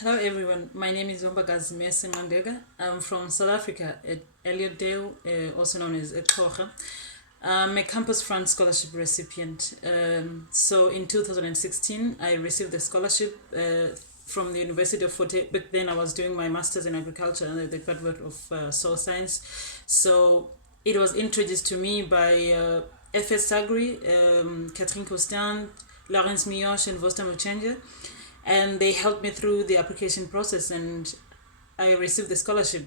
Hello everyone, my name is Hombakazi Nqandeka. I'm from South Africa at Elliotdale, also known as Ekhoga. I'm a Campus France scholarship recipient. So in 2016, I received the scholarship from the University of Forte. Back then, I was doing my master's in agriculture under the Department of Soil Science. So it was introduced to me by FS Sagri, Catherine Costin, Lawrence Mioche, and Vosta Muchenja, and they helped me through the application process and I received the scholarship.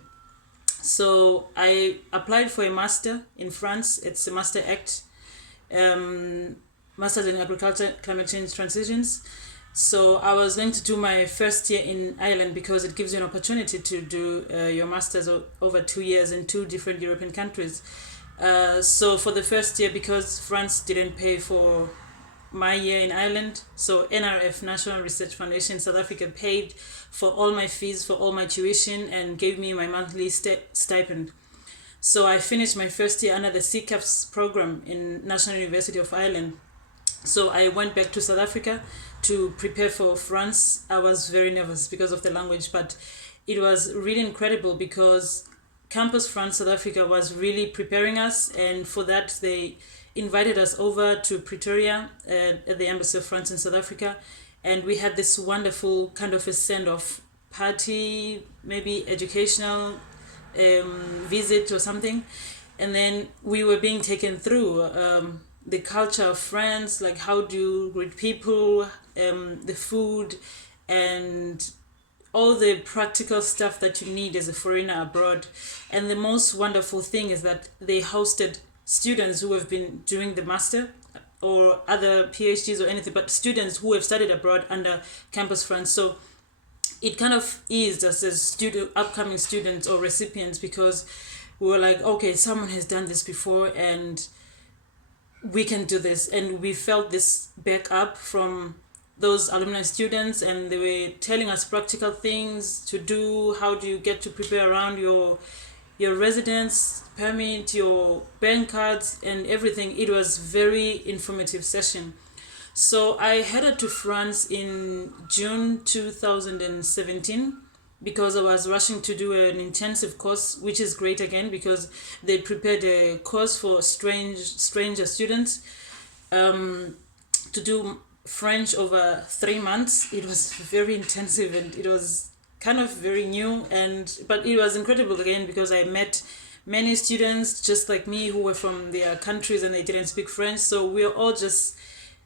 So I applied for a master in France. It's a Master Act, Masters in Agriculture, Climate Change Transitions. So I was going to do my first year in Ireland because it gives you an opportunity to do your master's over 2 years in two different European countries. So for the first year, because France didn't pay for my year in Ireland, so NRF, National Research Foundation South Africa, paid for all my fees, for all my tuition, and gave me my monthly stipend. So I finished my first year under the CCAFS program in National University of Ireland. So I went back to South Africa to prepare for France. I was very nervous because of the language, but it was really incredible because Campus France South Africa was really preparing us, and for that they invited us over to Pretoria at the Embassy of France in South Africa, and we had this wonderful kind of a send-off party, maybe educational visit or something, and then we were being taken through the culture of France, like how do you greet people, the food, and all the practical stuff that you need as a foreigner abroad. And the most wonderful thing is that they hosted students who have been doing the master or other PhDs or anything, but students who have studied abroad under Campus France. So it kind of eased us as upcoming students or recipients, because we were like, okay, someone has done this before and we can do this. And we felt this backup from those alumni students, and they were telling us practical things to do. How do you get to prepare around your residence permit, your bank cards, and everything. It was very informative session. So I headed to France in June 2017 because I was rushing to do an intensive course, which is great again because they prepared a course for stranger students to do French over 3 months. It was very intensive and it was kind of very new, but it was incredible again because I met many students just like me who were from their countries and they didn't speak French. So we were all just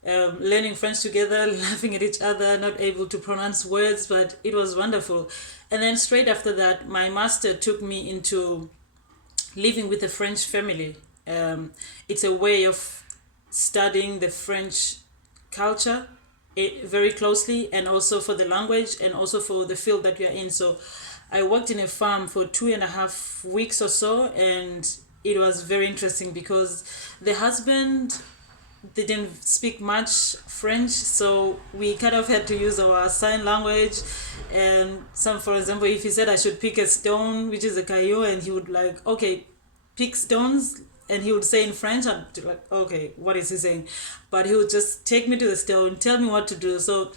learning French together, laughing at each other, not able to pronounce words, but it was wonderful. And then straight after that, my master took me into living with a French family. It's a way of studying the French culture very closely, and also for the language and also for the field that you're in. So I worked in a farm for 2.5 weeks or so, and it was very interesting because the husband didn't speak much French, so we kind of had to use our sign language. And for example, if he said I should pick a stone, which is a caillou, and he would like, okay, pick stones, and he would say in French, and like, okay, what is he saying? But he would just take me to the stone, tell me what to do. So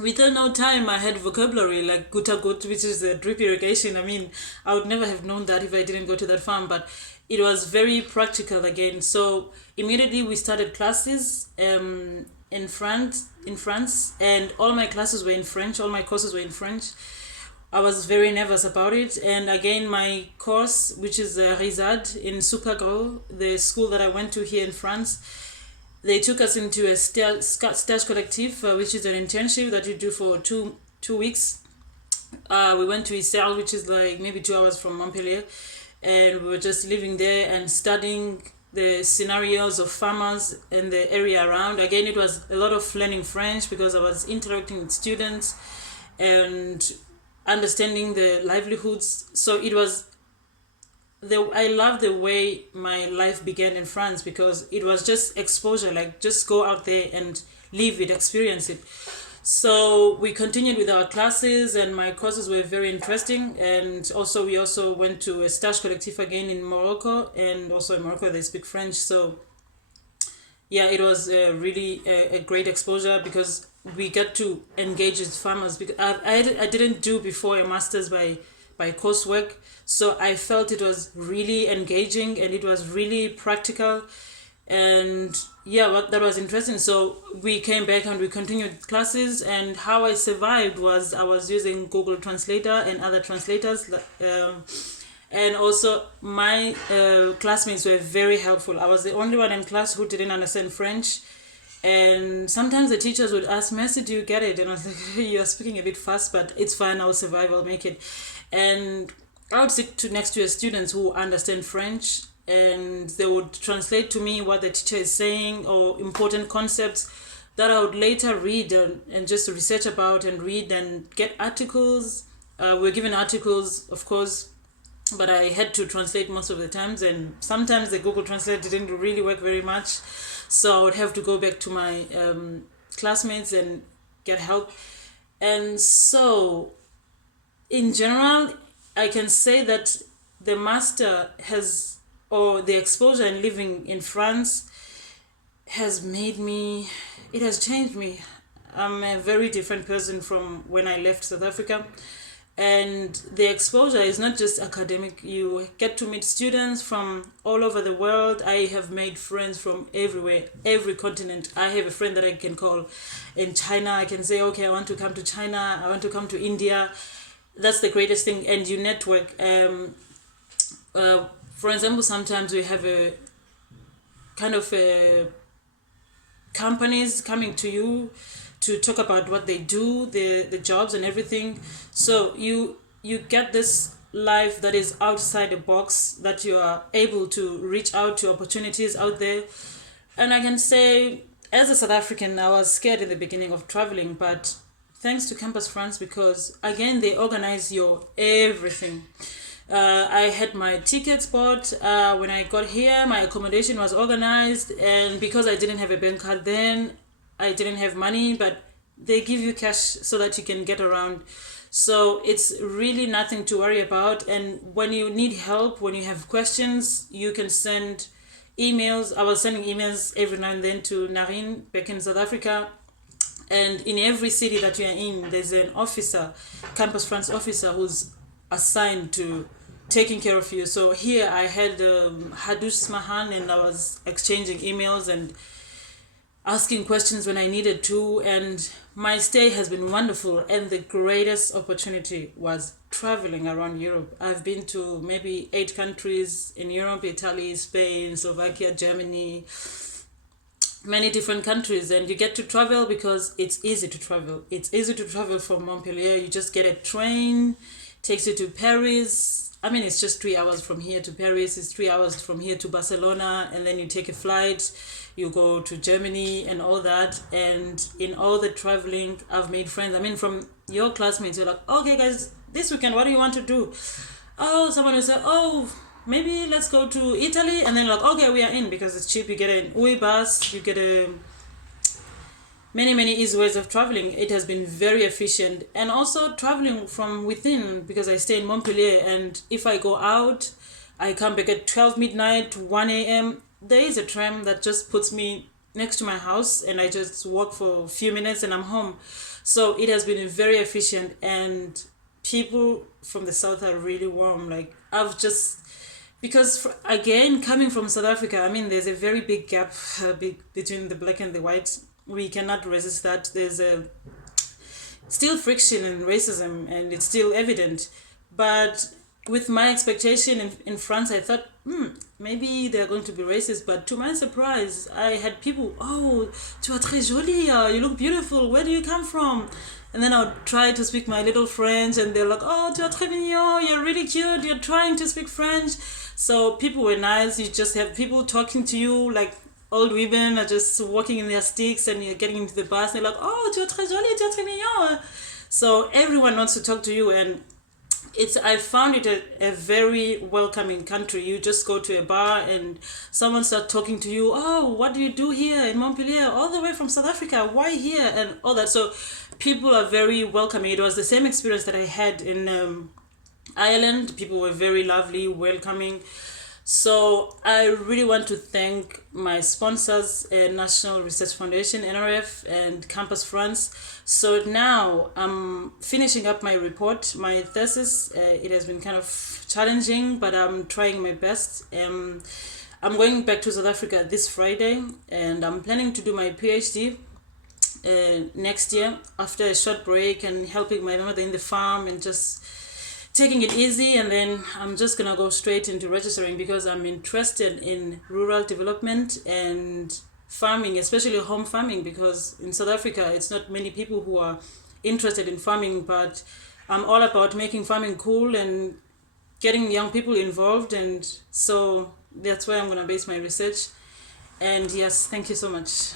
within no time, I had vocabulary like gutta gut, which is the drip irrigation. I mean, I would never have known that if I didn't go to that farm, but it was very practical again. So immediately we started classes in France, and all my classes were in French, all my courses were in French. I was very nervous about it. And again, my course, which is Rizad in Sucagro, the school that I went to here in France, they took us into a stage collective, which is an internship that you do for two weeks. We went to Issel, which is like maybe 2 hours from Montpellier, and we were just living there and studying the scenarios of farmers in the area around. Again, it was a lot of learning French because I was interacting with students and understanding the livelihoods. So it was I love the way my life began in France because it was just exposure, like just go out there and live it, experience it. So we continued with our classes, and my courses were very interesting. And also we also went to a stage collective again in Morocco, and also in Morocco they speak French. So yeah, it was really a great exposure because we get to engage with farmers, because I didn't do before a master's by coursework, so I felt it was really engaging and it was really practical, and yeah, that was interesting. So we came back and we continued classes, and how I survived was I was using Google Translator and other translators, and also my classmates were very helpful. I was the only one in class who didn't understand French, and sometimes the teachers would ask, Messi, do you get it? And I was like, you're speaking a bit fast, but it's fine, I'll survive, I'll make it. And I would sit next to students who understand French, and they would translate to me what the teacher is saying or important concepts that I would later read and just research about and read and get articles. We're given articles, of course, but I had to translate most of the times, and sometimes the Google Translate didn't really work very much, so I would have to go back to my classmates and get help. And so in general, I can say that the master has, or the exposure in living in France has it has changed me. I'm a very different person from when I left South Africa. And the exposure is not just academic. You get to meet students from all over the world. I have made friends from everywhere, every continent. I have a friend that I can call in China. I can say, okay, I want to come to China. I want to come to India. That's the greatest thing. And you network. For example, sometimes we have a kind of companies coming to you to talk about what they do, the jobs and everything. So you get this life that is outside the box, that you are able to reach out to opportunities out there. And I can say, as a South African, I was scared in the beginning of traveling, but thanks to Campus France, because again, they organize your everything. I had my tickets bought when I got here. My accommodation was organized, and because I didn't have a bank card then, I didn't have money, but they give you cash so that you can get around. So it's really nothing to worry about. And when you need help, when you have questions, you can send emails. I was sending emails every now and then to Narine back in South Africa. And in every city that you are in, there's an officer, Campus France officer, who's assigned to taking care of you. So here I had Hadush Mahan, and I was exchanging emails and asking questions when I needed to, and my stay has been wonderful. And the greatest opportunity was traveling around Europe. I've been to maybe 8 countries in Europe: Italy, Spain, Slovakia, Germany, many different countries. And you get to travel because it's easy to travel. It's easy to travel from Montpellier. You just get a train, takes you to Paris. I mean, it's just 3 hours from here to Paris. It's 3 hours from here to Barcelona, and then you take a flight. You go to Germany and all that. And in all the traveling, I've made friends. I mean, from your classmates, you're like, okay, guys, this weekend, what do you want to do? Oh, someone will say, oh, maybe let's go to Italy. And then like, okay, we are in, because it's cheap. You get an UI bus, you get many easy ways of traveling. It has been very efficient. And also traveling from within, because I stay in Montpellier, and if I go out, I come back at 12 midnight, 1 a.m. There is a tram that just puts me next to my house, and I just walk for a few minutes and I'm home. So it has been very efficient, and people from the south are really warm. Like, because again, coming from South Africa, I mean, there's a very big gap between the black and the white. We cannot resist that. There's still friction and racism, and it's still evident. But with my expectation in France, I thought, maybe they're going to be racist. But to my surprise, I had people, oh, tu es très jolie, you look beautiful, where do you come from? And then I would try to speak my little French, and they're like, oh, tu es très mignon, you're really cute, you're trying to speak French. So people were nice. You just have people talking to you, like old women are just walking in their sticks, and you're getting into the bus, and they're like, oh, tu es très jolie, tu es très mignon. So everyone wants to talk to you, and I found it a very welcoming country. You just go to a bar and someone starts talking to you. Oh, what do you do here in Montpellier? All the way from South Africa. Why here? And all that. So people are very welcoming. It was the same experience that I had in Ireland. People were very lovely, welcoming. So I really want to thank my sponsors, National Research Foundation, NRF, and Campus France. So now I'm finishing up my report, my thesis. It has been kind of challenging, but I'm trying my best. I'm going back to South Africa this Friday, and I'm planning to do my PhD next year after a short break and helping my mother in the farm and just taking it easy. And then I'm just gonna go straight into registering because I'm interested in rural development and farming, especially home farming, because in South Africa it's not many people who are interested in farming, but I'm all about making farming cool and getting young people involved. And so that's where I'm gonna base my research. And yes, thank you so much.